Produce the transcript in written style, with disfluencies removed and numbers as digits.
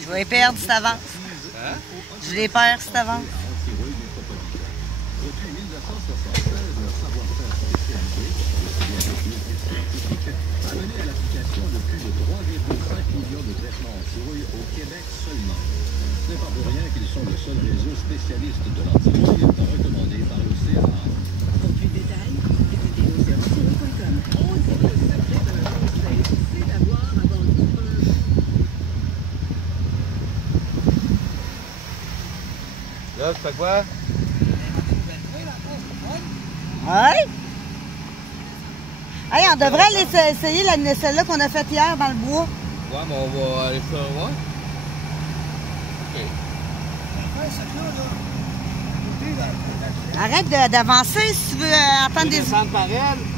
Je vais perdre si t'avances. Hein? Je les perds si t'avances. Depuis 1976, le savoir-faire spécialisé a mené à l'application de plus de 3,5 millions de traitements anti-rouille au Québec seulement. Ce n'est pas pour rien qu'ils sont le seul réseau spécialiste de l'anti-rouille recommandé par le CA. Pour plus de détails, visitez oceanantirouille.com. On dit que le secret de la conseil, c'est d'avoir avant tout un... Là, tu fais quoi? Ouais. Hey, on devrait aller essayer celle-là qu'on a faite hier dans le bois. Ouais, mais on va aller faire voir. OK. Arrête d'avancer si tu veux entendre des... Descendre par elle.